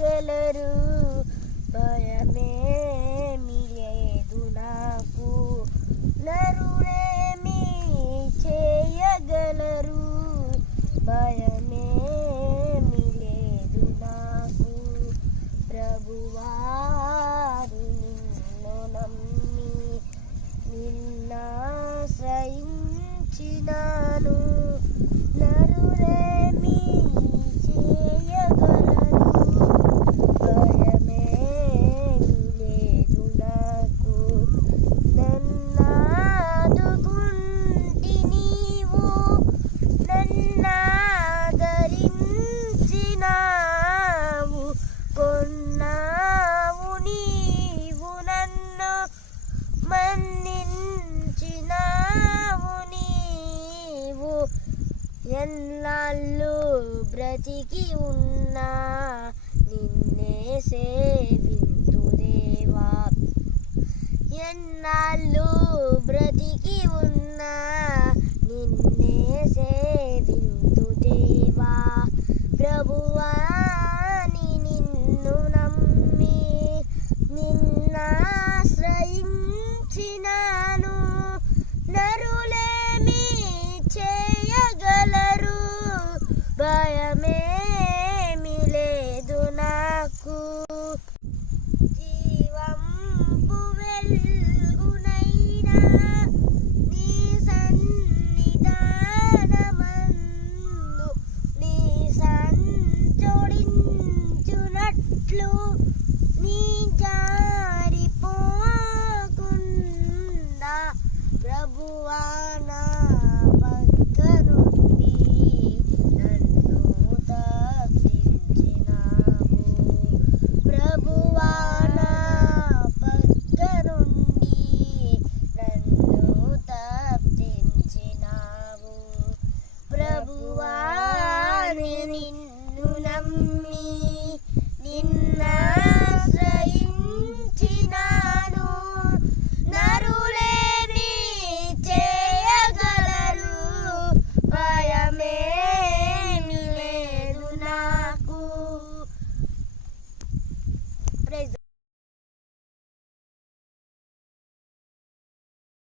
చేయగలరు, భయమేమి లేదు నాకు. నరులేమి చేయగలరు, భయమేమి లేదు నాకు. ప్రభువారు నిన్ను నమ్మి నిన్నాశ్రయించినాను. నరులేమి చేయగలరు, భయమేమి లేదు నాకు. నన్నాదుకుంటి నీవు, నన్నాదరించినావు. కొన్నావు నీవు నన్ను, మన్నించినావు నీవు. ఎన్నాళ్ళు బ్రతికి ఉన్నా నిన్నే సేవింతు దేవా. ఎన్నాళ్ళు బ్రతికి ఉన్నా నిన్నే సేవింతు దేవా. ప్రభువా నిన్ను నమ్మి నిన్నాశ్రయించినాను. నరులేమి చేయగలరు, భయమేమి లేదు నాకు. జీవంపు వెల్గునైనా నీ సన్నిధానమందు నీ సంచరించునట్లు